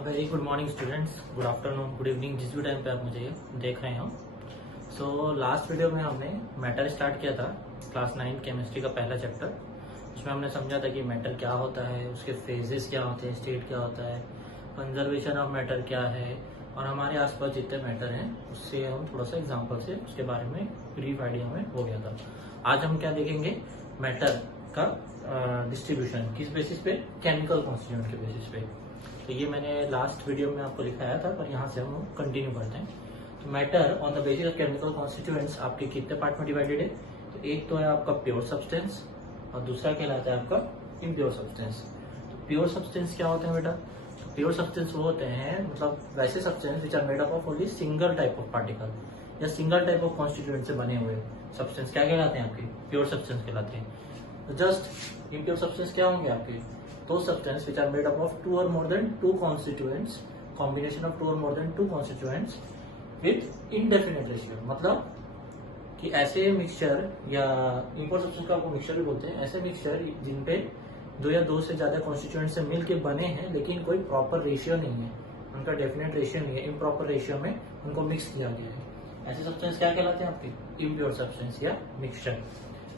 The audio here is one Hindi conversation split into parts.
Very good morning students, good afternoon, good evening, जिस भी टाइम पे आप मुझे देख रहे हो। सो लास्ट वीडियो में हमने मैटर स्टार्ट किया था, क्लास 9 केमिस्ट्री का पहला चैप्टर। उसमें हमने समझा था कि मैटर क्या होता है, उसके फेजेस क्या होते हैं, स्टेट क्या होता है, कंजर्वेशन ऑफ मैटर क्या है, और हमारे आसपास जितने मैटर हैं उससे हम थोड़ा सा एग्जाम्पल से उसके बारे में ब्रीफ आइडिया में हो गया था। आज हम क्या देखेंगे, मैटर का डिस्ट्रीब्यूशन किस बेसिस पे, केमिकल कॉन्स्टिट्यूएंट के बेसिस पे। तो ये मैंने लास्ट वीडियो में आपको लिखाया था, पर यहाँ से हम कंटिन्यू करते हैं। तो matter on the basis of chemical constituents आपके कितने पार्ट में डिवाइडेड है? तो एक तो है आपका प्योर सब्सटेंस और दूसरा कहलाता है आपका इम्प्योर सब्सटेंस। तो प्योर सब्सटेंस क्या होते हैं बेटा? तो प्योर सब्सटेंस वो होते हैं, मतलब वैसे substance which are made up of only single type of particle या सिंगल टाइप ऑफ कॉन्स्टिट्यूएंट से बने हुए सब्सटेंस क्या कहलाते हैं? आपके प्योर सब्सटेंस कहलाते हैं। तो जस्ट इम्प्योर सब्सटेंस क्या होंगे आपके? those substances which are made up of two or more than two constituents, combination of two or more than two constituents with indefinite ratio। मतलब कि ऐसे मिक्सचर या इम्प्योर सब्सटेंस का आपको मिक्सचर भी बोलते हैं, ऐसे मिक्सचर जिन पे दो या दो से ज्यादा कॉन्स्टिट्यूएंट से मिलके बने हैं लेकिन कोई प्रॉपर रेशियो नहीं है, उनका डेफिनेट रेशियो नहीं है, इम्प्रॉपर रेशियो में उनको मिक्स किया गया है। ऐसे सब्सटेंस क्या कहलाते हैं आपके? इम्प्योर सब्सटेंस या मिक्सचर।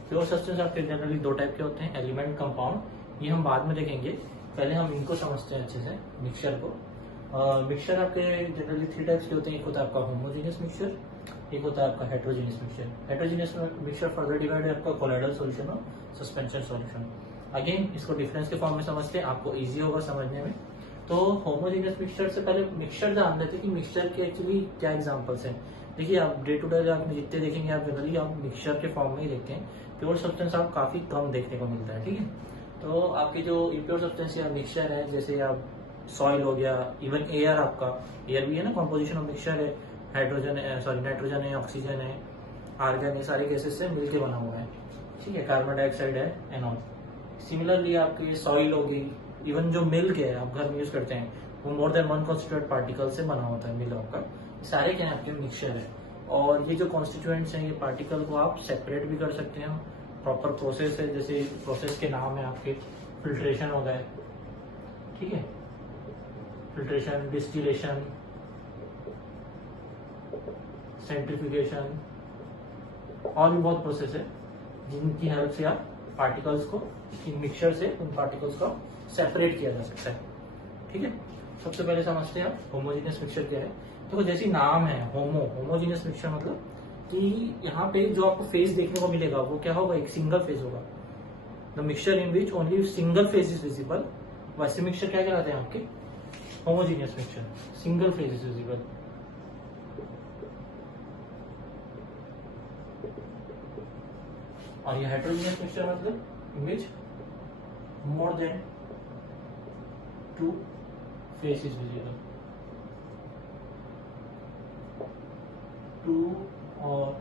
प्योर सब्सटेंस आपके जनरली दो टाइप के होते हैं, एलिमेंट, कंपाउंड। ये हम बाद में देखेंगे, पहले हम इनको समझते हैं अच्छे से, मिक्सचर को। मिक्सचर आपके जनरली थ्री टाइप्स के होते हैं। एक होता है आपका होमोजेनियस मिक्सचर, एक होता है आपका heterogeneous mixture. Heterogeneous mixture further divide है आपका कोलाइडल सॉल्यूशन और सस्पेंशन सॉल्यूशन। अगेन इसको डिफरेंस के फॉर्म में समझते हैं, आपको इजी होगा समझने में। तो होमोजेनियस मिक्सचर से पहले मिक्सचर जान लेते हैं कि मिक्सचर के एक्चुअली क्या एग्जाम्पल्स हैं। देखिए, आप डे टू डे आप जितने देखेंगे आप जनरली आप मिक्सचर के फॉर्म में ही देखते हैं, प्योर सब्सटेंस आप काफी कम देखने को मिलता है। ठीक है, तो आपके जो इम्प्योर सब्सटेंस या मिक्सचर है, जैसे आप सॉइल हो गया, इवन एयर, आपका एयर भी है ना, कॉम्पोजिशन ऑफ मिक्सचर है, हाइड्रोजन है, सॉरी नाइट्रोजन है, ऑक्सीजन है, आर्गन है, सारे गैसेस से मिलके बना हुआ है। ठीक है, कार्बन डाइऑक्साइड है एंड ऑल। सिमिलरली आपकी सॉइल होगी, इवन जो मिल्क है आप घर में यूज करते हैं, वो more than one constituent particle से बना होता है मिल्क आपका। सारे क्या है आपके मिक्सचर है। और ये जो कॉन्स्टिट्यूएंट्स हैं, ये पार्टिकल को आप सेपरेट भी कर सकते हैं, प्रॉपर प्रोसेस है। जैसे प्रोसेस के नाम है आपके, फिल्ट्रेशन होता है, ठीक है, फिल्ट्रेशन, डिस्टिलेशन, सेंट्रिफिकेशन, और भी बहुत प्रोसेस है जिनकी हेल्प से आप पार्टिकल्स को इन मिक्सचर से उन पार्टिकल्स को सेपरेट किया जा सकता है। ठीक है, सबसे पहले समझते हैं आप होमोजेनियस मिक्सचर क्या है। तो जैसे नाम है होमोजेनियस मिक्सचर, मतलब कि यहाँ पे जो आपको फेज देखने को मिलेगा वो क्या होगा? एक सिंगल फेज होगा। The mixture in which only single phase is visible, वैसे मिक्सचर क्या कहलाते हैं आपके? Homogeneous mixture, single phase is visible. और ये हेट्रोजेनियस मिक्सचर मतलब in which more than two phase is visible, two और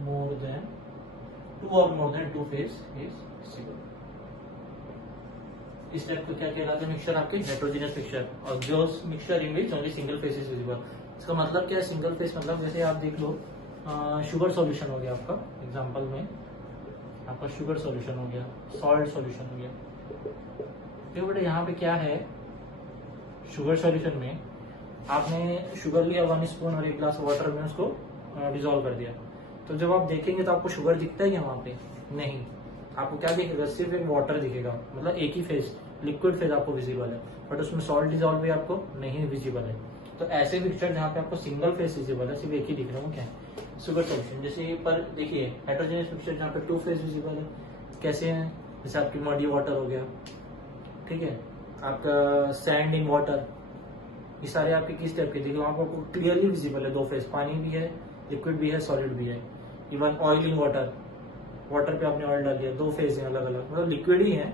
more than two phase is visible. इस टाइप को क्या कहलाते हैं मिक्सचर? आपके हेट्रोजेनियस मिक्सचर। और जो mixture in which only single phase is visible, इसका मतलब क्या है? सिंगल फेज मतलब जैसे आप देख लो, शुगर सॉल्यूशन हो गया आपका, एग्जांपल में आपका शुगर सॉल्यूशन हो गया, सॉल्ट सॉल्यूशन हो गया। देखो बेटा, यहाँ पे क्या है, शुगर सॉल्यूशन में आपने शुगर लिया 1 स्पून और 1 ग्लास वाटर में उसको डिसॉल्व कर दिया। तो जब आप देखेंगे तो आपको शुगर दिखता है क्या वहां पे? नहीं, आपको क्या दिखेगा? सिर्फ एक वाटर दिखेगा, मतलब एक ही फेज, लिक्विड फेज आपको विजिबल है, बट उसमें सॉल्ट डिसॉल्व भी आपको नहीं विजिबल है। तो ऐसे मिक्सचर जहाँ पे आपको सिंगल फेज विजिबल है, सिर्फ एक ही दिख रहा है, क्या है? Sugar solution. जैसे पर देखिए हेट्रोजेनियस मिक्सचर जहाँ पे टू फेज विजिबल है, कैसे है? जैसे आपकी मडी वाटर हो गया, ठीक है, आपका सैंड इन वाटर, ये सारे आपके किस टाइप के? देखिए आपको क्लियरली विजिबल है, दो फेज, पानी भी है, लिक्विड भी है, सॉलिड भी है। Even oil in water, water पे आपने ऑयल डाल दिया, दो फेज है अलग अलग, मतलब लिक्विड ही है,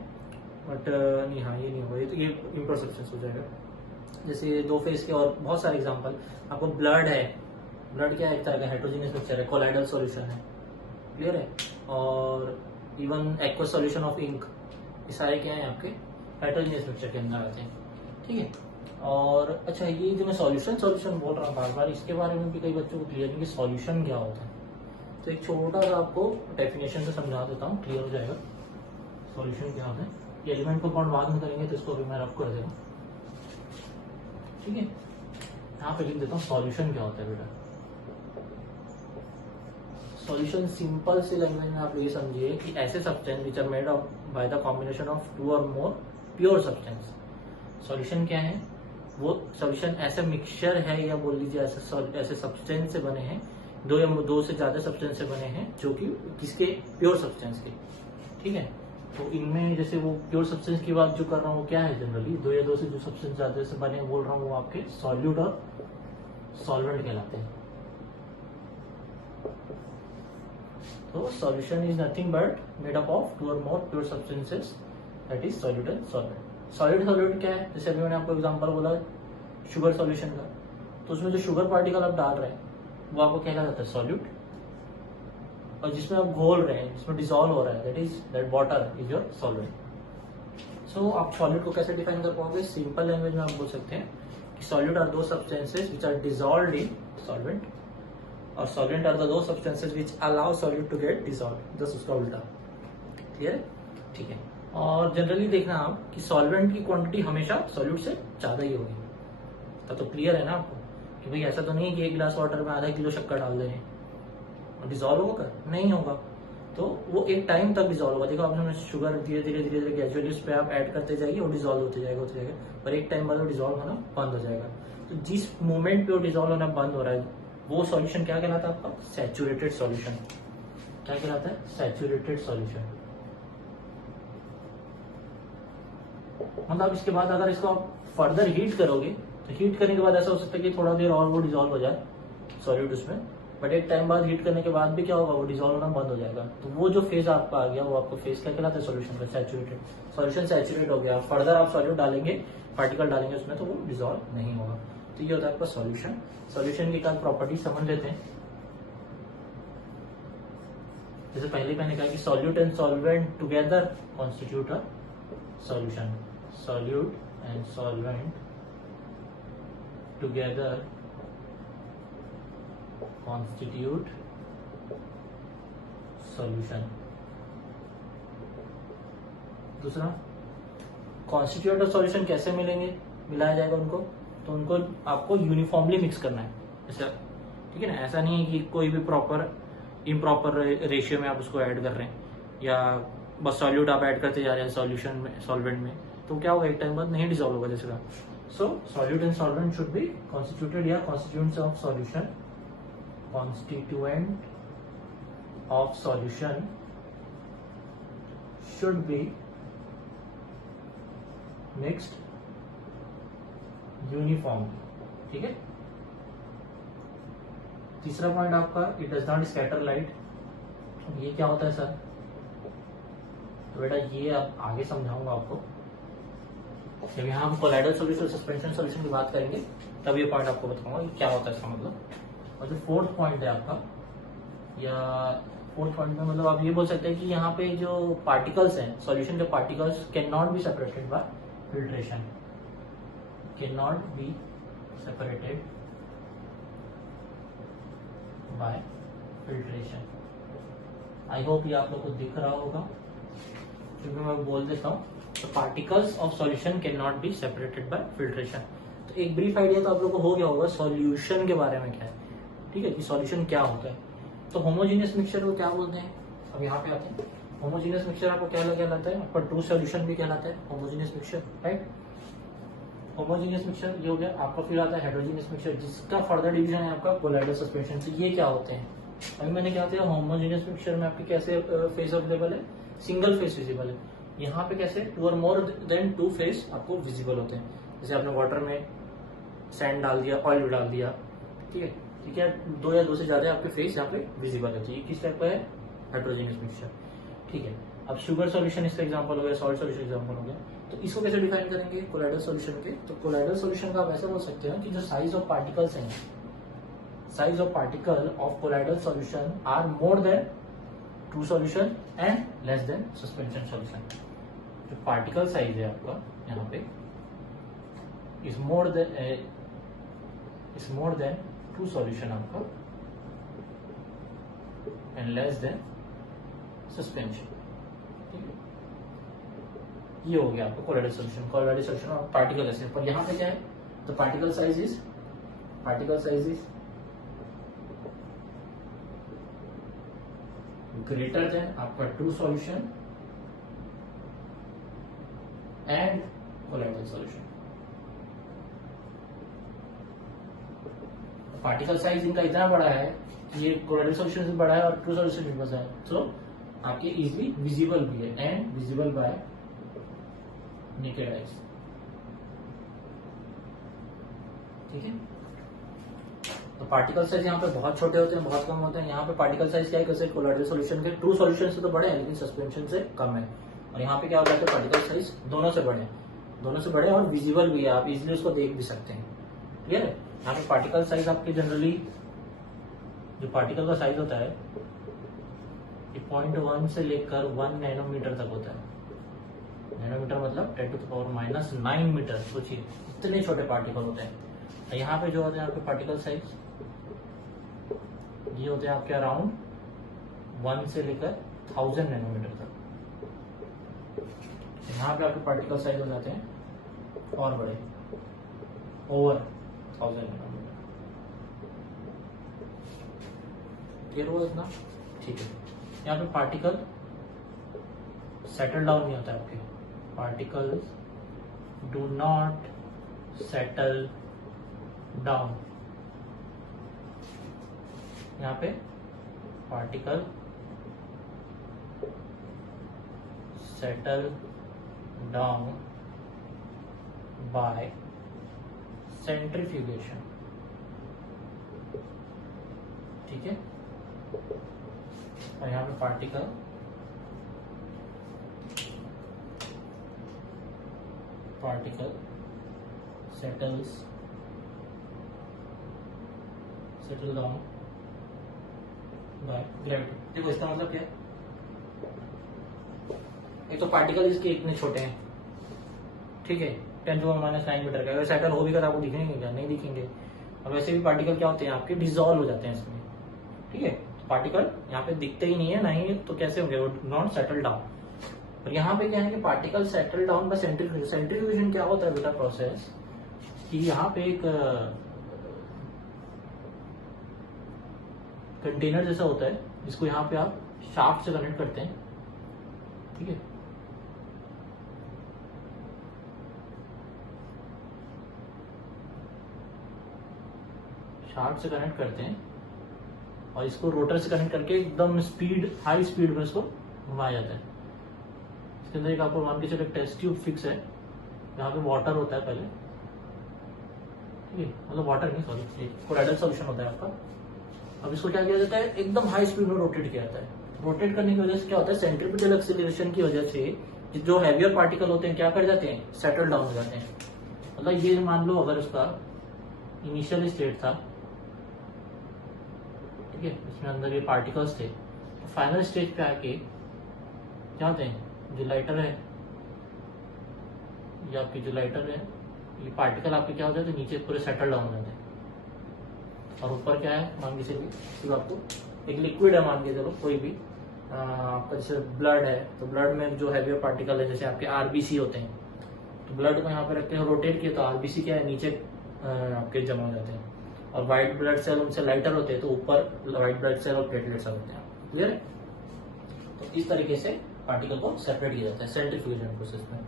बट नहीं, हाँ ये नहीं होगा, ये तो ये इम्प्योर सब्सटेंस हो जाएगा। जैसे दो फेज के और बहुत सारे एग्जांपल, आपको ब्लड है, ब्लड क्या है? एक तरह का हेट्रोजेनियस मिक्सचर है, कोलाइडल सॉल्यूशन है, क्लियर है। और even aqueous solution of ink, ये सारे क्या है आपके? हेट्रोजेनियस मिक्सचर के अंदर आते हैं। ठीक है, और अच्छा, ये जो मैं सॉल्यूशन बोल रहा हूँ बार बार, इसके बारे में भी कई बच्चों को क्लियर नहीं कि सॉल्यूशन क्या होता है। तो एक छोटा सा आपको डेफिनेशन से समझा देता हूँ, क्लियर हो जाएगा सॉल्यूशन क्या होता है। ये एलिमेंट को बॉन्ड बाद में करेंगे, तो इसको भी मैं रफ कर देता हूँ। ठीक है, यहाँ पे लिख देता हूँ सॉल्यूशन क्या होता है बेटा। सॉल्यूशन सिंपल सी लैंग्वेज में आप ये समझिए कि ऐसे substance which are made of by the combination of 2 और मोर प्योर सब्सटेंस। सॉल्यूशन क्या है, वो सॉल्यूशन ऐसे मिक्सचर है या बोल लीजिए ऐसे सब्सटेंस से बने हैं, 2 या 2 से ज्यादा सब्सटेंस से बने हैं जो कि किसके, प्योर सब्सटेंस के। ठीक है, तो इनमें जैसे वो प्योर सब्सटेंस की बात जो कर रहा हूँ वो क्या है, जनरली 2 या 2 से जो सब्सटेंस ज्यादा से बने बोल रहा हूँ वो आपके सॉल्यूट और सॉल्वेंट कहलाते हैं। तो solution is nothing but made up of 2 और मोर pure substances, that is solute and solvent. Solid solute क्या है, जैसे अभी मैंने आपको एग्जांपल बोला शुगर सॉल्यूशन का, तो उसमें जो शुगर पार्टिकल आप डाल रहे हैं वो आपको कहला जाता है सॉल्यूट, और जिसमें आप घोल रहे हैं, जिसमें डिसॉल्व हो रहा है, that water is your solvent. So आप सॉल्यूट को कैसे डिफाइन कर पाओगे, सिंपल लैंग्वेज में आप बोल सकते हैं कि सॉल्यूट आर दो substances which are dissolved in solvent, और सॉल्वेंट आर द दो substances which allow solute to get dissolve, just उसका उल्टा। क्लियर है, ठीक है। और जनरली देखना आप कि सॉल्वेंट की क्वांटिटी हमेशा सॉल्यूट से ज्यादा ही होगी। तो क्लियर है ना आपको कि भाई ऐसा तो नहीं है कि 1 गिलास वाटर में आधा किलो शक्कर डाल दे रहे हैं और डिसॉल्व होगा, नहीं होगा। तो वो एक टाइम तक डिसॉल्व होगा। देखो आपने शुगर धीरे धीरे धीरे धीरे ग्रेजुअली उस पर आप ऐड करते जाइए, वो डिसॉल्व होते जाएगा, पर एक टाइम बाद वो डिसॉल्व होना बंद हो जाएगा। तो जिस मोमेंट पे वो डिसॉल्व होना बंद हो रहा है वो सॉल्यूशन क्या कहलाता है आपका, सैचुरेटेड सॉल्यूशन। क्या कहलाता है, सैचुरेटेड सॉल्यूशन। मतलब इसके बाद अगर इसको आप फर्दर हीट करोगे तो हीट करने के बाद ऐसा हो सकता है कि थोड़ा देर और वो डिसॉल्व हो जाए सॉल्यूट उसमें, बट एक टाइम बाद हीट करने के बाद भी क्या होगा, वो डिसॉल्व होना बंद हो जाएगा। तो वो जो फेज आपका आ गया वो आपका फेज क्या कहलाता है, सॉल्यूशन का, सैचुरेटेड। सॉल्यूशन सैचुरेट हो गया, फर्दर आप सॉल्यूट डालेंगे, पार्टिकल डालेंगे उसमें, तो वो डिसॉल्व नहीं होगा। तो ये होता है आपका सॉल्यूशन। सॉल्यूशन की एक प्रॉपर्टी समझ लेते हैं। जैसे पहले मैंने कहा कि solute and solvent together constitute a solution. Solute and solvent together constitute solution। दूसरा, कॉन्स्टिट्यूट ऑफ सॉल्यूशन कैसे मिलाया जाएगा उनको, तो उनको आपको यूनिफॉर्मली मिक्स करना है। ऐसा ठीक है ना, ऐसा नहीं है कि कोई भी प्रॉपर इम्प्रॉपर रेशियो में आप उसको ऐड कर रहे हैं, या बस सॉल्यूट आप ऐड करते जा रहे हैं सॉल्यूशन में, सॉल्वेंट में, तो क्या होगा, एक टाइम बाद नहीं डिसॉल्व होगा जैसे का। So solute and solvent should be constituted या constituents of solution, constituent of solution should be mixed uniformly। ठीक है। तीसरा पॉइंट आपका, it does not scatter light. ये क्या होता है सर, तो बेटा ये आप आगे समझाऊंगा आपको जब यहाँ हम कोलाइडल सॉल्यूशन, सस्पेंशन सॉल्यूशन की बात करेंगे, तब ये पॉइंट आपको बताऊंगा कि क्या होता है इसका मतलब। और जो फोर्थ पॉइंट है आपका, या फोर्थ पॉइंट में मतलब आप ये बोल सकते हैं कि यहाँ पे जो पार्टिकल्स हैं, सॉल्यूशन के particles can not be separated by filtration, can not be separated by filtration. I hope ये आप लोग को दिख रहा होगा, क्योंकि मैं बोल देता हूँ, तो particles of solution can not be separated by filtration. तो एक ब्रीफ आइडिया तो आप लोग को हो गया होगा सॉल्यूशन के बारे में क्या है, ठीक है, कि सॉल्यूशन क्या होता है। तो होमोजीनियस मिक्सचर को क्या बोलते हैं, अब यहाँ पे आते हैं। होमोजीनियस मिक्सचर आपको क्या कहलाता है, आपका ट्रू सॉल्यूशन भी कहलाता है homogeneous mixture, right. Homogeneous mixture ये हो गया आपका। फिर आता है हेटेरोजीनियस मिक्सचर, जिसका फर्दर डिवीजन है आपका कोलाइडल सस्पेंशन। तो ये क्या होते हैं, अभी मैंने क्या होता है, होमोजीनियस मिक्सचर में आपके कैसे फेज अवेलेबल है, सिंगल फेज विजिबल है। यहाँ पे कैसे 2 और मोर देन 2 फेज आपको विजिबल होते हैं। जैसे आपने वाटर में सैंड डाल दिया, ऑयल डाल दिया, ठीक है, ठीक है, 2 या 2 से ज्यादा आपके फेस यहाँ पे विजिबल है। तो ये किस टाइप का है, हेटेरोजीनियस मिक्सचर, ठीक है। अब शुगर सॉल्यूशन इसका एग्जांपल हो गया, सॉल्ट सॉल्यूशन एग्जांपल हो गया। तो इसको कैसे डिफाइन करेंगे कोलाइडल सॉल्यूशन के, तो कोलाइडल सॉल्यूशन का आप ऐसे बोल सकते हैं कि जो साइज ऑफ पार्टिकल्स हैं, size of particle of colloidal solution are more than true solution and less than suspension solution. जो पार्टिकल साइज है आपका यहाँ पे is more than true solution आपका एंड लेस देन सस्पेंशन, ठीक है। ये हो गया आपका कोलाइडल सॉल्यूशन। कोलाइडल सॉल्यूशन और पार्टिकल ऐसे, पर यहाँ पे क्या है, the particle size is greater than आपका true solution and colloidal solution. Particle size इनका इतना बड़ा है कि ये कोलाइडल सॉल्यूशन से बड़ा है और ट्रू सॉल्यूशन से बड़ा है, तो आपके इजिली विजिबल भी है and visible bye naked eyes. ठीक है, तो पार्टिकल साइज यहाँ पे बहुत छोटे होते हैं, बहुत कम होते हैं। यहाँ पे पार्टिकल साइज क्या है, कैसे कोलाइडल सॉल्यूशन के ट्रू सॉल्यूशन से तो बड़े हैं लेकिन सस्पेंशन से कम है। और यहाँ पे क्या होता है, पार्टिकल साइज दोनों से बड़े और विजिबल भी है, आप इजिली उसको देख भी सकते हैं। क्लियर है। यहाँ पे पार्टिकल साइज आपके जनरली जो पार्टिकल का साइज होता है 0.1 से लेकर 1 नैनोमीटर तक होता है। नैनोमीटर मतलब 10⁻⁹ मीटर। सोचिए इतने छोटे पार्टिकल होते हैं। यहाँ पे जो होते हैं आपके पार्टिकल साइज ये होते हैं आपके अराउंड 1 से लेकर 1000 नैनोमीटर तक। यहाँ पे आपके पार्टिकल साइज हो जाते हैं और बड़े, ओवर 1000 नैनोमीटर। क्लियर हुआ इतना? ठीक है। यहाँ पे पार्टिकल सेटल डाउन नहीं होता है आपके, particles do not settle down. यहाँ पे particle settle down by centrifugation. ठीक है, और यहाँ पे particle settle down by gravity. देखो इसका मतलब क्या है, एक तो पार्टिकल इसके इतने छोटे हैं, ठीक है, 10⁻⁹ मीटर का। अगर सेटल हो भी कर आपको दिखेंगे क्या? नहीं दिखेंगे। और वैसे भी पार्टिकल क्या होते हैं आपके, डिसॉल्व हो जाते हैं इसमें। ठीक है, तो पार्टिकल यहाँ पे दिखते ही नहीं है, नहीं तो कैसे होंगे वो, नॉट सेटल डाउन। और यहाँ पे क्या है कि particle settle down by centrifugation. Centrifugation क्या होता है बेटा प्रोसेस, कि यहाँ पे एक कंटेनर जैसा होता है जिसको यहाँ पे आप शाफ्ट से कनेक्ट करते हैं। ठीक है, शाफ्ट से कनेक्ट करते हैं और इसको रोटर से कनेक्ट करके एकदम हाई स्पीड में इसको घुमाया जाता है। इसके अंदर एक आपको मान के चलो टेस्ट ट्यूब फिक्स है, यहाँ पे वाटर होता है पहले। ठीक है, मतलब वाटर नहीं, सॉरी, कोलाइडल सॉल्यूशन होता है आपका। अब इसको क्या किया जाता है, एकदम हाई स्पीड में रोटेट किया जाता है। रोटेट करने की वजह से क्या होता है, सेंट्रीपिटल एक्सीलरेशन की वजह से जो हैवियर पार्टिकल होते हैं क्या कर जाते हैं, सेटल डाउन हो जाते हैं। मतलब ये मान लो अगर उसका इनिशियल स्टेट था, ठीक है, इसमें अंदर ये पार्टिकल्स थे, तो फाइनल स्टेज पे आके क्या होते हैं, जो लाइटर है या आपकी जो लाइटर है, ये पार्टिकल आपके क्या हो जाते हैं, नीचे पूरे सेटल डाउन हो जाते हैं। और ऊपर क्या है, मान के चलिए सिर्फ आपको एक लिक्विड है, मान के चलो कोई भी आपका जैसे ब्लड है, तो ब्लड में जो हैवियर पार्टिकल है जैसे आपके आरबीसी होते हैं, तो ब्लड को यहाँ पे रखते हैं, रोटेट किए तो आरबीसी क्या है, नीचे आपके जमा हो जाते हैं। और व्हाइट ब्लड सेल उनसे लाइटर होते हैं, तो ऊपर व्हाइट ब्लड सेल और प्लेटलेट्स होते हैं। क्लियर है? तो इस तरीके से पार्टिकल को सेपरेट किया जाता है सेंट्रीफ्यूगेशन प्रोसेस में।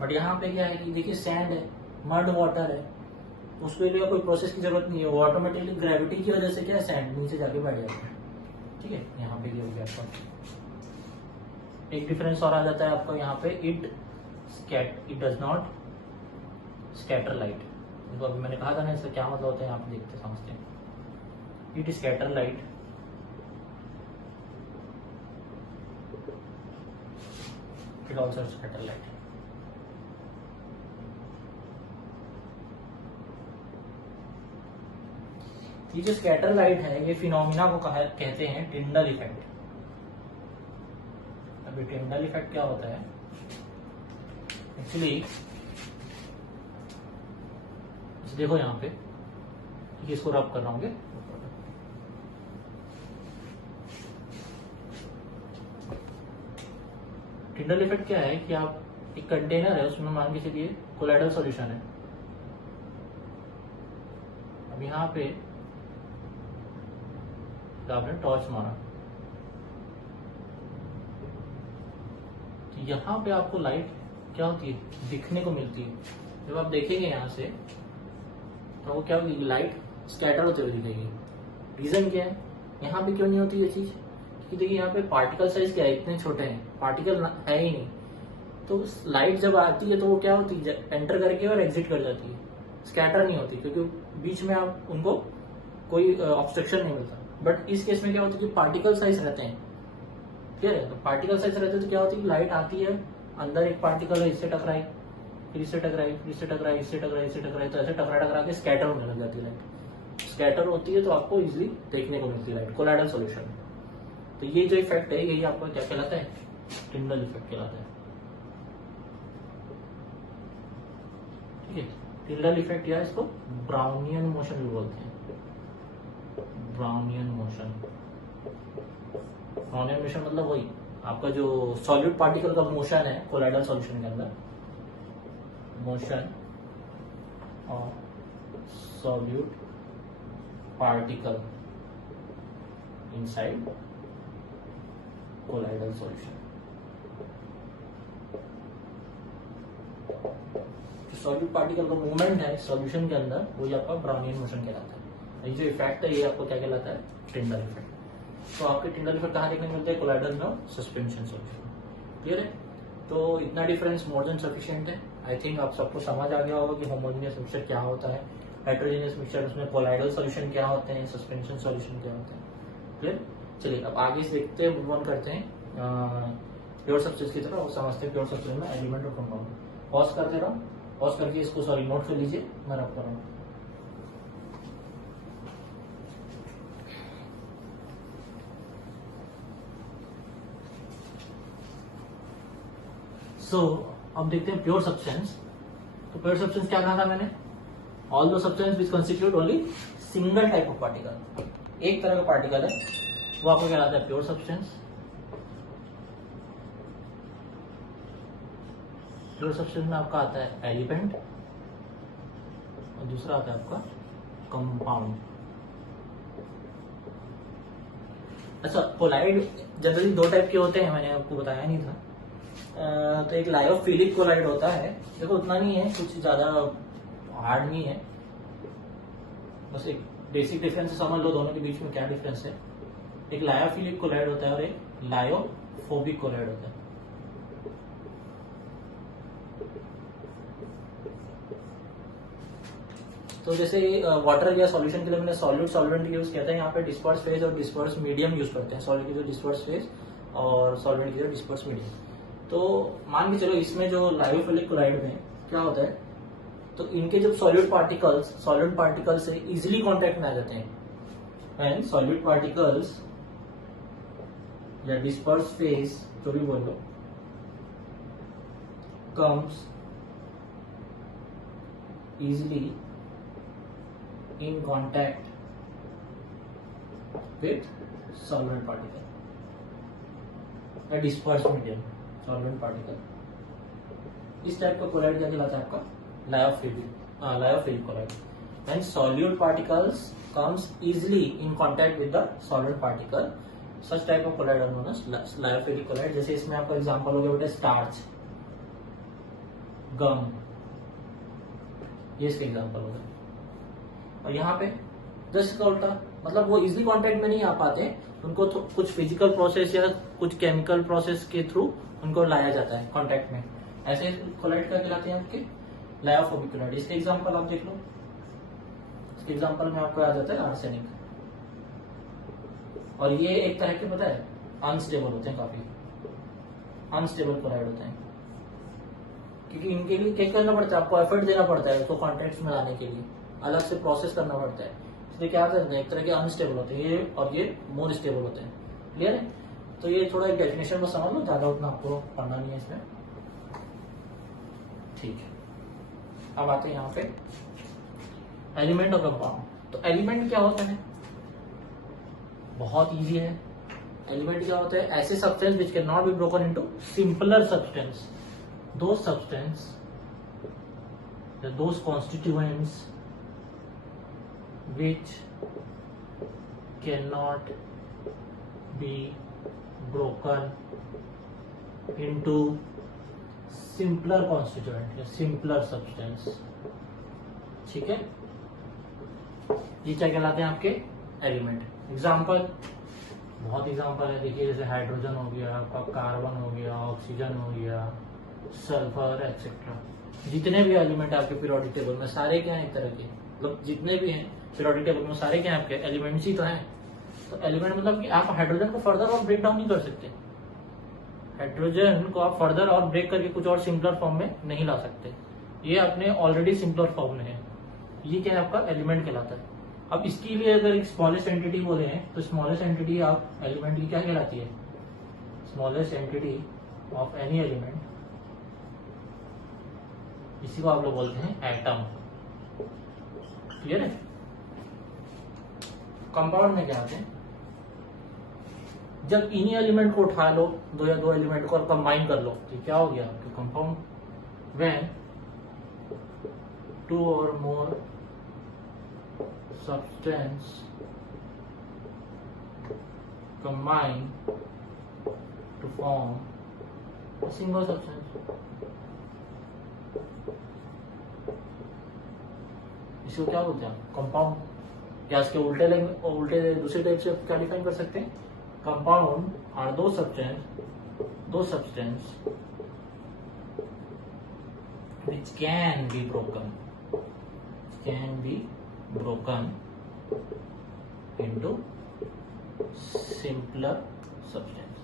बट यहाँ पे क्या है कि देखिए सैंड है, मड वाटर है, उसके लिए कोई प्रोसेस की जरूरत नहीं है, वो ऑटोमेटिकली ग्रेविटी की वजह से क्या है, सैंड नीचे जाके बैठ जाता है। ठीक है, यहाँ पे ये हो गया आपका। एक डिफरेंस और आ जाता है आपको यहाँ पे, it does not scatter light. तो अभी मैंने कहा था ना इसका क्या मतलब होता है, यहाँ पे देखते समझते हैं। It scatter light, it also scatter light. ये जो स्कैटर लाइट है, ये फिनोमिना को कहते हैं टिंडल इफेक्ट। अभी टिंडल इफेक्ट क्या होता है, एक्चुअली देखो यहाँ पे, इसको रब कर रहा हूँ। टिंडल इफेक्ट क्या है कि आप एक कंटेनर है, उसमें मान के चलिए कोलाइडल सॉल्यूशन है, अब यहाँ पे आपने टॉर्च मारा तो यहाँ पे आपको लाइट क्या होती है, दिखने को मिलती है। जब आप देखेंगे यहाँ से तो वो क्या होगी, लाइट स्कैटर होते हुए दिखेगी। रीजन क्या है, यहाँ पे क्यों नहीं होती ये चीज, क्योंकि देखिए यहाँ पे पार्टिकल साइज क्या है, इतने छोटे हैं, पार्टिकल है ही नहीं। तो लाइट जब आती है तो वो क्या होती है, एंटर करके और एग्जिट कर जाती है, स्कैटर नहीं होती, क्योंकि बीच में आप उनको कोई ऑब्स्ट्रक्शन नहीं मिलता। बट इस केस में क्या होता है कि पार्टिकल साइज रहते हैं, ठीक है। तो पार्टिकल साइज रहते हैं तो क्या होती है, लाइट आती है, अंदर एक पार्टिकल है, इससे टकराई, फिर इससे टकराई, फिर इससे टकराई, इससे टकराई, इससे टकराई, तो ऐसे टकरा टकरा के स्कैटर होने लग जाती है लाइट। स्कैटर होती है तो आपको इजिली देखने को मिलती है लाइट कोलाइडल सॉल्यूशन। तो ये जो इफेक्ट है यही आपको क्या कहलाता है, टिंडल इफेक्ट कहलाता है, ठीक है। टिंडल इफेक्ट या इसको ब्राउनियन मोशन भी बोलते हैं, ब्राउनियन मोशन। ब्राउनियन मोशन मतलब वही आपका जो सॉलिड पार्टिकल का मोशन है कोलाइडल सॉल्यूशन के अंदर, मोशन और solute particle inside colloidal solution. जो सॉल्यूट पार्टिकल का मूवमेंट है सॉल्यूशन के अंदर वही आपका ब्राउनियन मोशन कहलाता है। ये जो इफेक्ट है ये आपको क्या कहलाता है, टिंडल इफेक्ट। तो आपके टिंडल इफेक्ट कहाँ देखने को मिलते हैं, कोलाइडल में और सस्पेंशन सॉल्यूशन। क्लियर है। तो इतना डिफरेंस मोर देन सफिशिएंट है। आई थिंक आप सबको समझ आ गया होगा कि होमोजेनियस मिक्सचर क्या होता है, हेटेरोजेनियस मिक्सचर उसमें कोलाइडल सॉल्यूशन क्या होते हैं, सस्पेंशन सॉल्यूशन क्या होते हैं। क्लियर। चलिए अब आगे से देखते हैं, मूव ऑन करते हैं प्योर सब्सटेंस की तरफ और समझते हैं प्योर सब्सटेंस में एलिमेंट और कंपाउंड। पॉज करते रहो, पॉज करके इसको सॉरी नोट कर लीजिए, मैं रख रहा हूँ। अब देखते हैं प्योर सब्सटेंस। तो प्योर सब्सटेंस क्या कहा था मैंने, ऑल दो substance which constitute only single type of particle, एक तरह का पार्टिकल है वो आपको क्या कहलाता है, प्योर सब्सटेंस। प्योर सब्सटेंस में आपका आता है एलिमेंट और दूसरा आता है आपका कंपाउंड। अच्छा, कोलाइड जनरली दो टाइप के होते हैं, मैंने आपको बताया नहीं था। तो एक लायोफिलिक कोलाइड होता है, देखो उतना नहीं है, कुछ ज्यादा हार्ड नहीं है, बस एक बेसिक डिफरेंस समझ लो दोनों के बीच में क्या डिफरेंस है। एक लायोफिलिक कोलाइड होता है और एक लायोफोबिक कोलाइड होता है। तो जैसे वाटर या सॉल्यूशन के लिए मैंने सॉल्यूट सॉल्वेंट यूज किया था, यहाँ पे डिस्पर्स फेज और डिस्पर्स मीडियम यूज करते हैं, सॉलिड की जो डिस्पर्स फेज और सॉल्वेंट की जो डिस्पर्स मीडियम। तो मान के चलो इसमें जो लायोफिलिक कोलाइड में क्या होता है, तो इनके जब सॉलिड पार्टिकल्स से इजिली कांटेक्ट में आ जाते हैं, एंड सॉलिड पार्टिकल्स या डिस्पर्स फेज जो भी बोलो comes easily in contact with solvent particle, a dispersed medium solvent particle। इस टाइप का कोलाइड क्या कहलाता है आपका, lyophilic colloid. When solute particles comes easily in contact with the solvent particle, such type of colloid are known as lyophilic colloid. जैसे इसमें आपका एग्जांपल हो गया बेटा स्टार्च, गम, ये इसके एग्जांपल हो गए। और यहाँ पे जस्ट का उल्टा, मतलब वो इजिली कांटेक्ट में नहीं आ पाते, उनको तो कुछ फिजिकल प्रोसेस या कुछ केमिकल प्रोसेस के थ्रू उनको लाया जाता है कांटेक्ट में। ऐसे कोलाइड क्या कहलाते हैं आपके, लायोफोबिक कोलाइड। इसके एग्जांपल आप देख लो, इसके एग्जांपल में आपको आ जाता है आर्सेनिक, और ये एक तरह के पता है अनस्टेबल होते हैं, काफी अनस्टेबल कोलाइड होते हैं, क्योंकि इनके लिए क्या करना पड़ता है, आपको एफर्ट देना पड़ता है उसको कॉन्टेक्ट में लाने के लिए, अलग से प्रोसेस करना पड़ता है। इसलिए क्या करते हैं, एक तरह के अनस्टेबल होते हैं ये, और ये मोर स्टेबल होते हैं। क्लियर है। तो ये थोड़ा एक डेफिनेशन को समझ लो, ज्यादा उतना आपको पढ़ना नहीं है इसमें, ठीक है। अब आते हैं यहाँ पे एलिमेंट और कंपाउंड। तो एलिमेंट क्या होता है, बहुत इजी है। एलिमेंट क्या होता है, ऐसे substance which can not be broken into simpler substance, दो substance, those constituents which cannot be broken into simpler constituent या simpler substance। ठीक है, ये क्या कहलाते हैं आपके एलिमेंट। एग्जाम्पल, बहुत एग्जाम्पल है, देखिए जैसे हाइड्रोजन हो गया आपका, कार्बन हो गया, ऑक्सीजन हो गया, सल्फर एक्सेट्रा। जितने भी एलिमेंट आपके पीरियोडिक टेबल में सारे क्या हैं एक तरह के, मतलब जितने भी हैं पीरियोडिक टेबल में सारे क्या हैं आपके एलिमेंट्स ही तो हैं। तो एलिमेंट मतलब कि आप हाइड्रोजन को फर्दर और ब्रेक डाउन नहीं कर सकते, हाइड्रोजन को आप फर्दर और ब्रेक करके कुछ और सिंपलर फॉर्म में नहीं ला सकते, ये अपने ऑलरेडी सिंपलर फॉर्म में है, ये क्या है आपका एलिमेंट कहलाता है। अब इसके लिए अगर एक स्मॉलेस्ट एंटिटी बोले हैं तो स्मॉलेस्ट एंटिटी आप एलिमेंट की क्या कहलाती है, smallest entity of any element, इसी को आप लोग बोलते हैं एटम। क्लियर है। कंपाउंड में क्या आते हैं, जब इन्हीं एलिमेंट को उठा लो, दो या दो एलिमेंट को और कंबाइन कर लो तो क्या हो गया आपके कंपाउंड। व्हेन टू और मोर substance combine to form a single substance। इसको क्या बोलते हैं कंपाउंड। या इसके उल्टे दूसरे टाइप से क्या डिफाइन कर सकते हैं, कंपाउंड आर दो substance which can be broken into simpler substance।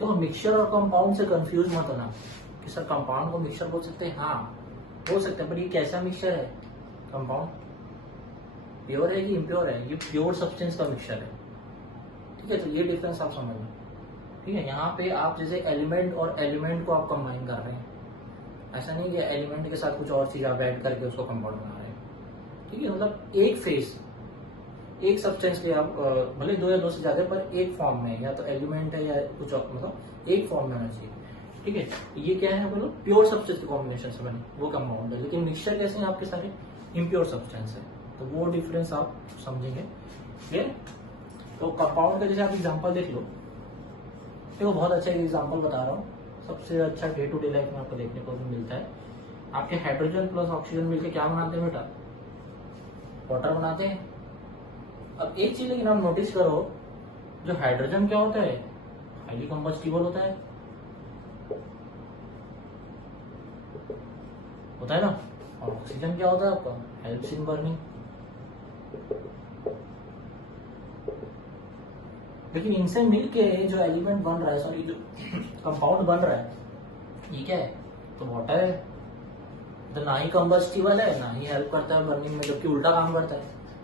तो मिक्सचर और कंपाउंड से कंफ्यूज मत होना कि सर कंपाउंड को मिक्सचर बोल सकते हैं, हाँ बोल सकते हैं, पर ये कैसा मिक्सचर है, कंपाउंड प्योर है कि इम्प्योर है, ये प्योर सब्सटेंस का मिक्सचर है। ठीक है, तो ये डिफरेंस आप समझना। ठीक है, यहाँ पे आप जैसे एलिमेंट और एलिमेंट को आप कंबाइन कर रहे हैं, ऐसा नहीं कि एलिमेंट के साथ कुछ और चीज आप ऐड करके उसको कंपाउंड बना रहे हैं। ठीक है, मतलब एक फेस, एक सब्सटेंस के आप भले दो या दो से ज्यादा, पर एक फॉर्म में, या तो एलिमेंट है या कुछ और, मतलब एक फॉर्म में होना चाहिए। ठीक है, ये क्या है बोलो, प्योर सब्सटेंस के कॉम्बिनेशन से बने वो कंपाउंड है। लेकिन मिक्सचर कैसे हैं आपके सारे इम्प्योर सब्सटेंस है, तो वो डिफरेंस आप समझेंगे। क्लियर। तो कंपाउंड का जैसे आप एग्जाम्पल देख लो, देखो बहुत अच्छा एग्जाम्पल बता रहा हूँ, सबसे अच्छा डे टू डे लाइफ में आपको देखने को भी मिलता है। आपके हाइड्रोजन प्लस ऑक्सीजन मिलकर क्या बनाते हैं बेटा, वाटर बनाते हैं। अब एक चीज लेकिन आप नोटिस करो, जो हाइड्रोजन क्या होता है, हाईली कंबस्टिबल होता है ना, और ऑक्सीजन क्या होता है आपका, हेल्प्स इन बर्निंग। लेकिन इनसे मिलके जो एलिमेंट बन रहा है, सॉरी जो कंपाउंड बन रहा है, ये क्या है, तो वाटर है, तो ना ही कंबस्टिबल है ना ही हेल्प करता है बर्निंग में, जबकि उल्टा काम करता है,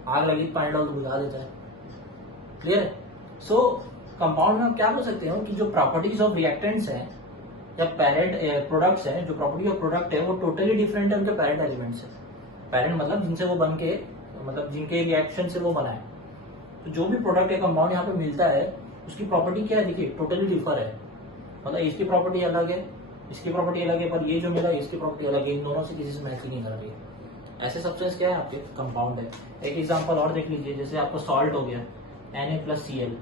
आग लगी पानी डाल बुझा देता है। क्लियर। सो कंपाउंड में हम क्या बोल सकते हैं कि जो प्रॉपर्टीज ऑफ रिएक्टेंट्स हैं या पैरेंट प्रोडक्ट्स हैं, जो प्रॉपर्टी ऑफ प्रोडक्ट है वो टोटली डिफरेंट है उनके पैरेंट एलिमेंट से। पैरेंट मतलब जिनसे वो बन के, मतलब जिनके रिएक्शन से वो बना है। तो जो भी प्रोडक्ट या कंपाउंड यहाँ पे मिलता है उसकी प्रॉपर्टी क्या है, देखिए टोटली डिफर है, मतलब इसकी प्रॉपर्टी अलग है, इसकी प्रॉपर्टी अलग है, पर ये जो मिला इसकी प्रॉपर्टी अलग है, इन दोनों से किसी से मैच ही नहीं कर रही है। ऐसे सब्सटेंस क्या है आपके कंपाउंड है। एक एग्जांपल और देख लीजिए, जैसे आपका सॉल्ट हो गया Na+Cl,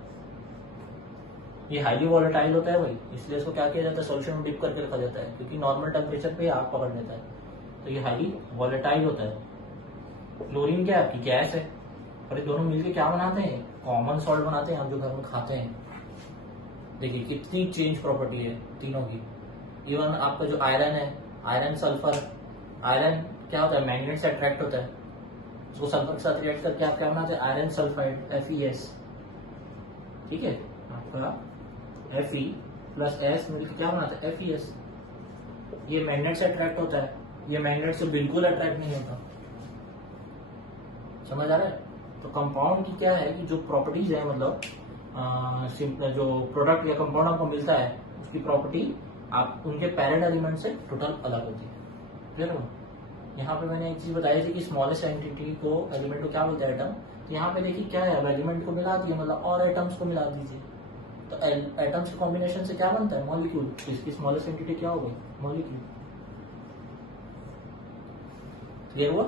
ये हाईली वॉलेटाइल होता है भाई, इसलिए इसको क्या किया जाता है, सोल्यूशन में डिप करके रखा जाता है, क्योंकि नॉर्मल टेम्परेचर पे आग पकड़ लेता है, तो ये हाईली वॉलेटाइल होता है। क्लोरीन क्या है आपकी गैस है, और ये दोनों मिलकर क्या बनाते हैं, कॉमन सॉल्ट बनाते हैं हम जो घर में खाते हैं। देखिए कितनी चेंज प्रॉपर्टी है तीनों की। इवन आपका जो आयरन है, आयरन सल्फर, आयरन क्या होता है, मैग्नेट से अट्रैक्ट होता है, उसको सल्फर के साथ रिएक्ट करके आप क्या बनाते हैं, आयरन सल्फाइड FeS। ठीक है, आपका Fe+S मिलकर क्या बनाता है, FeS। ये मैग्नेट से अट्रैक्ट होता है, ये मैग्नेट से बिल्कुल अट्रैक्ट नहीं होता। समझ आ रहा है। तो कंपाउंड की क्या है कि जो प्रॉपर्टीज है, मतलब जो प्रोडक्ट या कंपाउंड आपको मिलता है उसकी प्रॉपर्टी आप उनके पैरेंट एलिमेंट से टोटल अलग होती है। क्लियर हो। यहाँ पे मैंने एक चीज बताई थी कि स्मॉलेस्ट एंटिटी को, एलिमेंट को क्या बोलते हैं, एटम। तो यहाँ पे देखिए क्या है, अब एलिमेंट को मिला दिए, मतलब और एटम्स को मिला दीजिए, तो एटम्स के कॉम्बिनेशन से क्या बनता है, मॉलिक्यूल। तो इसकी स्मॉलेस्ट एंटिटी क्या हो गई, मॉलिक्यूल। क्लियर हुआ?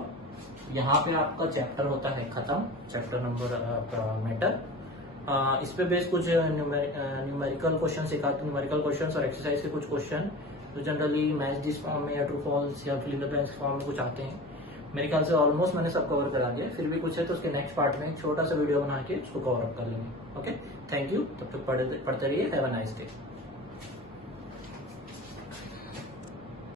यहाँ पे आपका चैप्टर होता है खत्म, चैप्टर नंबर आपका मैटर। इस पे बेस कुछ न्यूमेरिकल क्वेश्चन, एक आध न्यूमेरिकल क्वेश्चन और एक्सरसाइज के कुछ क्वेश्चन जो जनरली मैच दिस फॉर्म में या ट्रू फॉल्स या fill in the blanks form में कुछ आते हैं। मेरे ख्याल से ऑलमोस्ट मैंने सब कवर करा दिया, फिर भी कुछ है तो उसके नेक्स्ट पार्ट में एक छोटा सा वीडियो बना के उसको कवर अप कर लेंगे। ओके, थैंक यू, तब तक पढ़ते रहिए। Have a nice day.